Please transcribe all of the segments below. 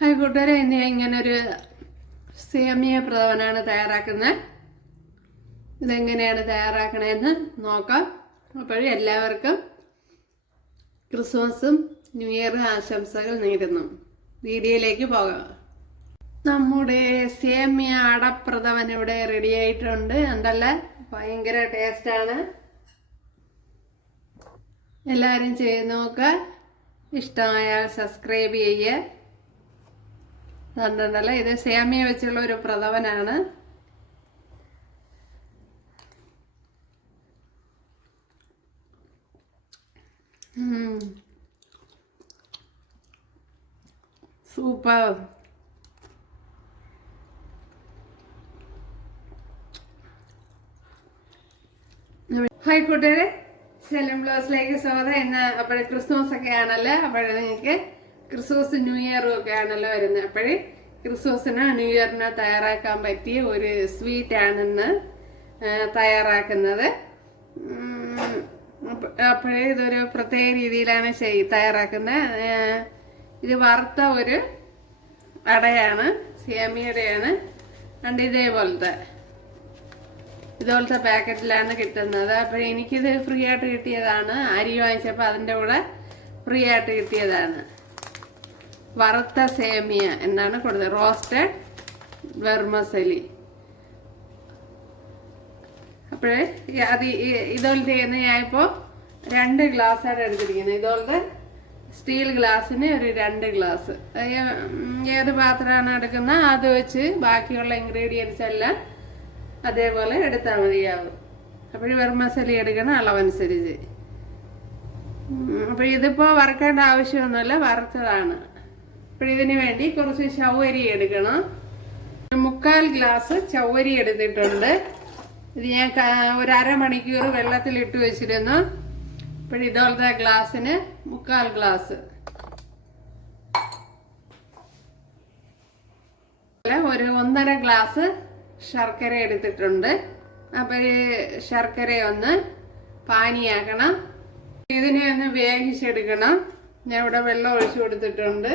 Hi കൂട്ടുകാരെ, ഇന്ന് ഞാൻ ഇങ്ങനൊരു സേമിയ പ്രഥമനാണ് തയ്യാറാക്കുന്നത്. ഇതെങ്ങനെയാണ് തയ്യാറാക്കണതെന്ന് നോക്കാം. അപ്പോൾ എല്ലാവർക്കും ക്രിസ്മസും ന്യൂ ഇയർ ആശംസകൾ നേരുന്നു. വീഡിയോയിലേക്ക് പോകാം. നമ്മുടെ സേമിയ അടപ്രഥമൻ ഇവിടെ റെഡി ആയിട്ടുണ്ട്. ഉണ്ടല്ലേ, ഭയങ്കര ടേസ്റ്റാണ്. എല്ലാവരും ചെയ്ത് നോക്കുക. ഇഷ്ടമായാൽ സബ്സ്ക്രൈബ് ചെയ്യുക. കണ്ടല്ലേ, ഇത് സേമിയ വെച്ചുള്ള ഒരു പ്രഥമനാണ്. സൂപ്പർ. ഹായ് കൂട്ടുകാരെ, സെലം ബ്ലോസിലേക്ക് സ്വാഗതം. ഇന്ന് അപ്പോഴേ ക്രിസ്മസ് ഒക്കെ ആണല്ലോ. അപ്പോഴേ നിങ്ങൾക്ക് ക്രിസ്മസ് ന്യൂ ഇയറും ഒക്കെ ആണല്ലോ വരുന്നത്. അപ്പോഴേ ക്രിസ്മസിന് ന്യൂ ഇയറിന് തയ്യാറാക്കാൻ പറ്റിയ ഒരു സ്വീറ്റ് ആണെന്ന് തയ്യാറാക്കുന്നത്. അപ്പോഴേ ഇതൊരു പ്രത്യേക രീതിയിലാണ് തയ്യാറാക്കുന്നത്. ഇത് വറുത്ത ഒരു അടയാണ്, സേമിയയുടെയാണ്. കണ്ട് ഇതുപോലത്തെ പാക്കറ്റിലാണ് കിട്ടുന്നത്. അപ്പോൾ എനിക്കിത് ഫ്രീ ആയിട്ട് കിട്ടിയതാണ്. അരി വാങ്ങിച്ചപ്പോൾ അതിൻ്റെ കൂടെ ഫ്രീ ആയിട്ട് കിട്ടിയതാണ്. വറുത്ത സേമിയ എന്നാണ് കൊടുത്തത്, റോസ്റ്റഡ് വെർമസലി. അപ്പോഴേ അത് ഇതുപോലത്തെ ഞാനിപ്പോൾ 2 ഗ്ലാസ്സാണ് എടുത്തിരിക്കുന്നത്. ഇതുപോലത്തെ സ്റ്റീൽ ഗ്ലാസ്സിന് ഒരു 2 ഗ്ലാസ്. ഏത് പാത്രമാണ് എടുക്കുന്നത് അത് വെച്ച് ബാക്കിയുള്ള ഇൻഗ്രീഡിയൻസ് എല്ലാം അതേപോലെ എടുത്താൽ മതിയാവും. അപ്പോൾ വെർമസലി എടുക്കണം അളവനുസരിച്ച്. അപ്പോൾ ഇതിപ്പോൾ വറുക്കേണ്ട ആവശ്യമൊന്നുമില്ല, വറുത്തതാണ്. അപ്പോൾ ഇതിന് വേണ്ടി കുറച്ച് ചവ്വരി എടുക്കണം. 3/4 ഗ്ലാസ് ചവ്വരി എടുത്തിട്ടുണ്ട്. ഇത് ഞാൻ ഒരു അരമണിക്കൂർ വെള്ളത്തിലിട്ട് വെച്ചിരുന്നു. അപ്പോൾ ഇതുപോലത്തെ ഗ്ലാസ്സിന് 3/4 ഗ്ലാസ്. ഒരു 1.5 ഗ്ലാസ് ശർക്കര എടുത്തിട്ടുണ്ട്. അപ്പോൾ ശർക്കര ഒന്ന് പാനിയാക്കണം. ഇതിനെ ഒന്ന് വേവിച്ചെടുക്കണം. ഞാൻ ഇവിടെ വെള്ളം ഒഴിച്ചു കൊടുത്തിട്ടുണ്ട്.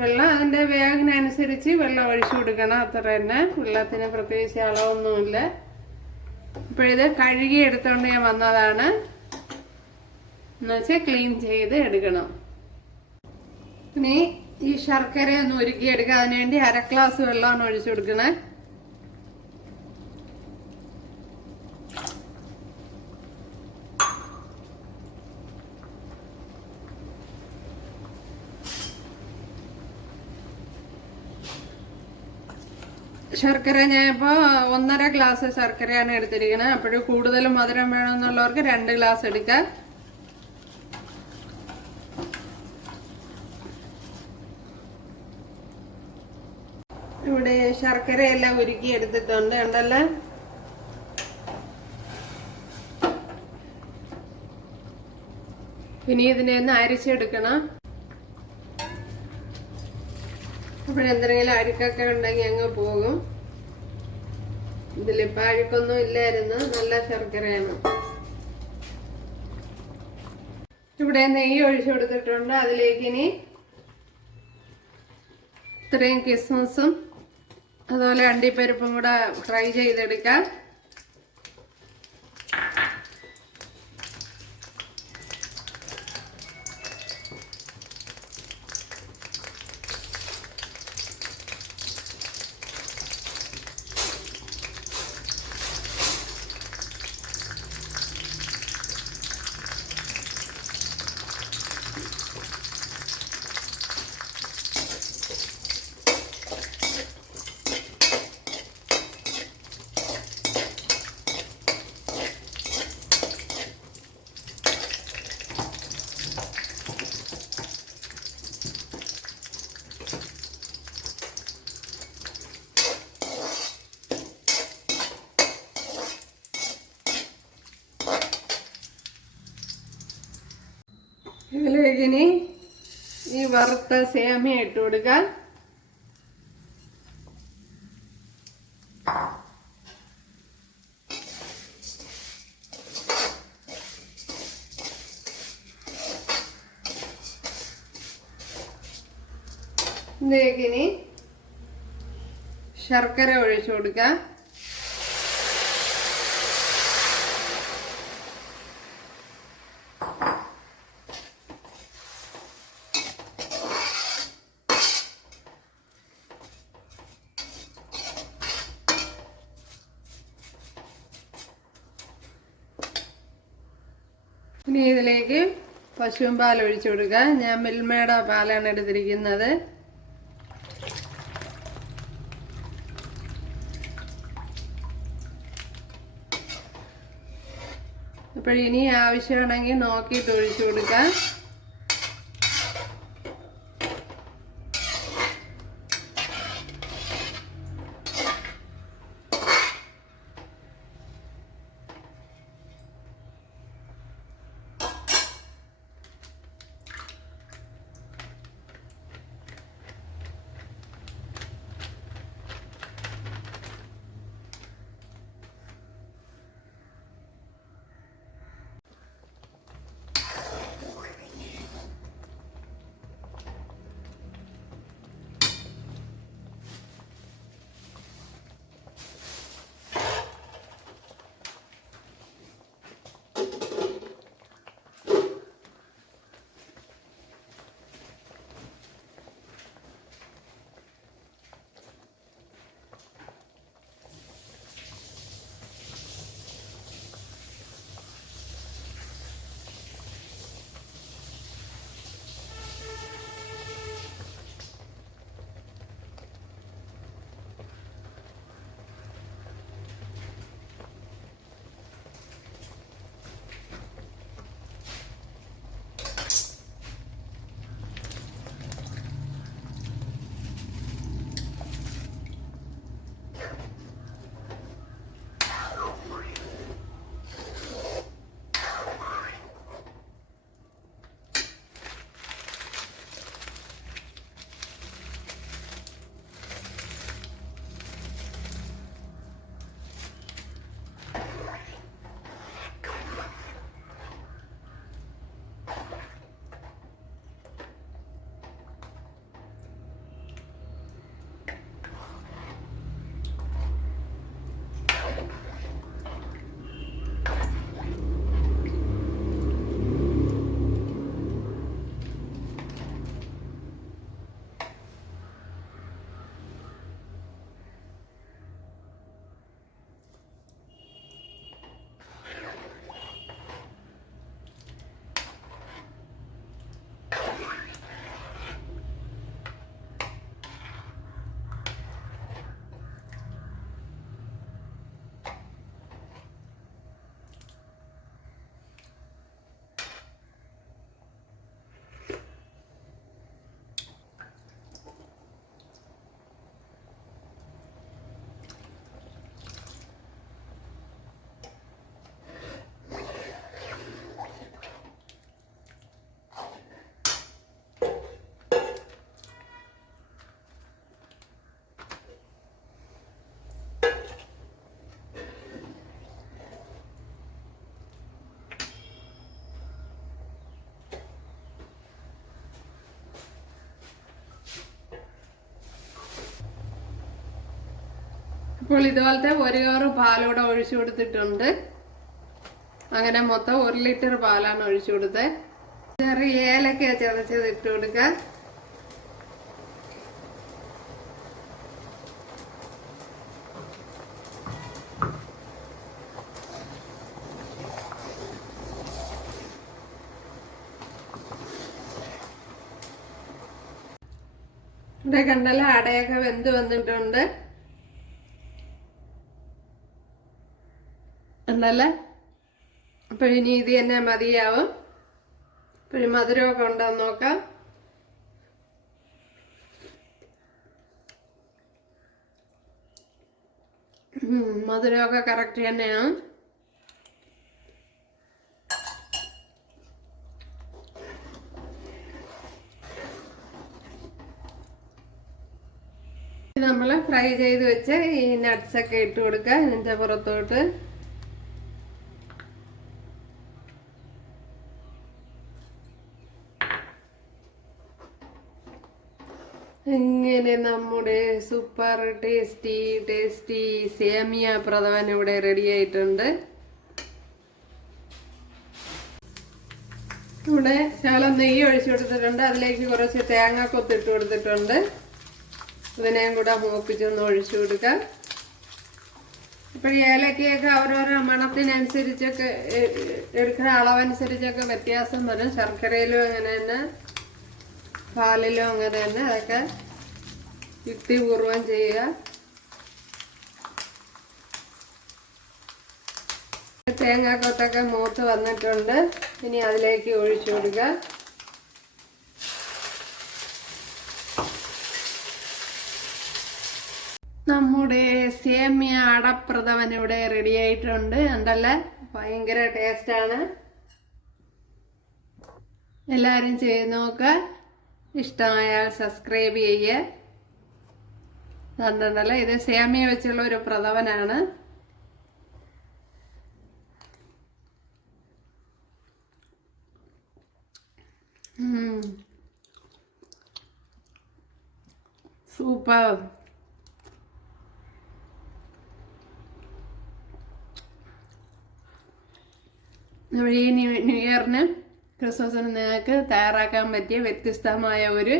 വെള്ളം അതിൻ്റെ വേഗത്തിനനുസരിച്ച് വെള്ളം ഒഴിച്ചു കൊടുക്കണം. അത്ര തന്നെ, വെള്ളത്തിന് പ്രത്യേകിച്ച് അളവൊന്നുമില്ല. ഇപ്പോഴിത് കഴുകി എടുത്തുകൊണ്ട് ഞാൻ വന്നതാണ്. എന്നുവെച്ചാൽ ക്ലീൻ ചെയ്ത് എടുക്കണം. ഇനി ഈ ശർക്കര ഒന്ന് ഉരുക്കിയെടുക്കുക. അതിനുവേണ്ടി 1/2 ഗ്ലാസ് വെള്ളമാണ് ഒഴിച്ചു കൊടുക്കണേ. ശർക്കര ഞാനിപ്പോൾ 1.5 ഗ്ലാസ് ശർക്കരയാണ് എടുത്തിരിക്കുന്നത്. അപ്പോഴും കൂടുതൽ മധുരം വേണമെന്നുള്ളവർക്ക് 2 ഗ്ലാസ് എടുക്കാം. ഇവിടെ ശർക്കരയെല്ലാം ഉരുക്കി എടുത്തിട്ടുണ്ട്. ഉണ്ടല്ലോ, ഇനി ഇതിനെ ഒന്ന് അരിച്ചെടുക്കണം. അപ്പോഴെന്തെങ്കിലും അഴുക്കൊക്കെ ഉണ്ടെങ്കിൽ അങ്ങ് പോകും. ഇതിലിപ്പോൾ അഴുക്കൊന്നും ഇല്ലായിരുന്നു, നല്ല ശർക്കരയാണ്. ഇവിടെ നെയ്യ് ഒഴിച്ചു കൊടുത്തിട്ടുണ്ട്. അതിലേക്ക് ഇനി ഇത്രയും കിസ്മസും അതുപോലെ അണ്ടിപ്പരിപ്പും കൂടെ ഫ്രൈ ചെയ്തെടുക്കാം. ഇതിലേക്ക് ഇനി ഈ വറുത്ത സേമിയ ഇട്ട് കൊടുക്കാം. ഇതിലേക്ക് ഇനി ശർക്കര ഒഴിച്ചു കൊടുക്കാം. ഇനി ഇതിലേക്ക് പശുവും പാൽ ഒഴിച്ചു കൊടുക്കുക. ഞാൻ മിൽമയുടെ പാലാണ് എടുത്തിരിക്കുന്നത്. അപ്പോൾ ഇനി ആവശ്യമാണെങ്കിൽ നോക്കിയിട്ട് ഒഴിച്ചു കൊടുക്കാം. ഇപ്പോൾ ഇതുപോലത്തെ 1 കവർ പാലൂടെ ഒഴിച്ചു കൊടുത്തിട്ടുണ്ട്. അങ്ങനെ മൊത്തം 1 ലിറ്റർ പാലാണ് ഒഴിച്ചു കൊടുത്തത്. ചെറിയ ഏലക്ക ചതച്ചത് ഇട്ട് കൊടുക്കാം. ഇവിടെ കണ്ടല്ലോ അടയൊക്കെ വെന്ത് വന്നിട്ടുണ്ട്. ഉണ്ടല്ലേ? അപ്പോൾ ഇനി ഇത് തന്നെ മതിയാവും. ഇപ്പോഴും മധുരമൊക്കെ ഉണ്ടോന്ന് നോക്കാം. മധുരമൊക്കെ കറക്റ്റ് തന്നെയാണ്. നമ്മൾ ഫ്രൈ ചെയ്ത് വെച്ച് ഈ നട്ട്സൊക്കെ ഇട്ട് കൊടുക്കുക ഇതിൻ്റെ പുറത്തോട്ട്. ഇങ്ങനെ നമ്മുടെ സൂപ്പർ ടേസ്റ്റി സേമിയ പ്രഥമൻ ഇവിടെ റെഡി ആയിട്ടുണ്ട്. ഇവിടെ ശകലം നെയ്യ് ഒഴിച്ചു കൊടുത്തിട്ടുണ്ട്. അതിലേക്ക് കുറച്ച് തേങ്ങ കൊത്തിട്ട് കൊടുത്തിട്ടുണ്ട്. ഇതിനെയും കൂടെ മൂപ്പിച്ചൊന്ന് ഒഴിച്ചു കൊടുക്കാം. അപ്പോൾ ഈ ഏലക്കയൊക്കെ ഓരോരോ മണത്തിനനുസരിച്ചൊക്കെ എടുക്കുന്ന അളവനുസരിച്ചൊക്കെ വ്യത്യാസം വരും. ശർക്കരയിലും അങ്ങനെ തന്നെ, പാലിലും അങ്ങനെ തന്നെ. അതൊക്കെ യുക്തിപൂർവം ചെയ്യുക. തേങ്ങാക്കൊത്തൊക്കെ മൂത്ത് വന്നിട്ടുണ്ട്. ഇനി അതിലേക്ക് ഒഴിച്ചു കൊടുക്കുക. നമ്മുടെ സേമിയ അടപ്രഥമൻ ഇവിടെ റെഡി ആയിട്ടുണ്ട്. ഉണ്ടല്ലേ, ഭയങ്കര ടേസ്റ്റാണ്. എല്ലാവരും ചെയ്ത് നോക്കുക. ഇഷ്ടമായാൽ സബ്സ്ക്രൈബ് ചെയ്യുക. കണ്ടിട്ടുണ്ടല്ലോ, ഇത് സേമിയ വെച്ചുള്ള ഒരു പ്രഥമനാണ്. സൂപ്പർ. ഈ ന്യൂ ഇയറിന് ക്രിസ്മസിന് നിങ്ങൾക്ക് തയ്യാറാക്കാൻ പറ്റിയ വ്യത്യസ്തമായ ഒരു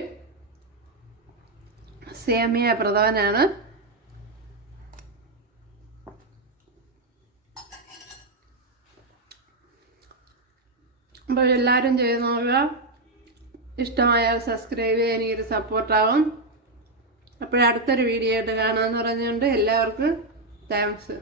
സേമിയ പ്രഥമനാണ്. അപ്പോൾ എല്ലാവരും ചെയ്ത് നോക്കുക. ഇഷ്ടമായാൽ സബ്സ്ക്രൈബ് ചെയ്യാൻ എനിക്കൊരു സപ്പോർട്ടാവും. അപ്പോഴടുത്തൊരു വീഡിയോ ആയിട്ട് കാണാമെന്ന് പറഞ്ഞുകൊണ്ട് എല്ലാവർക്കും താങ്ക്സ്.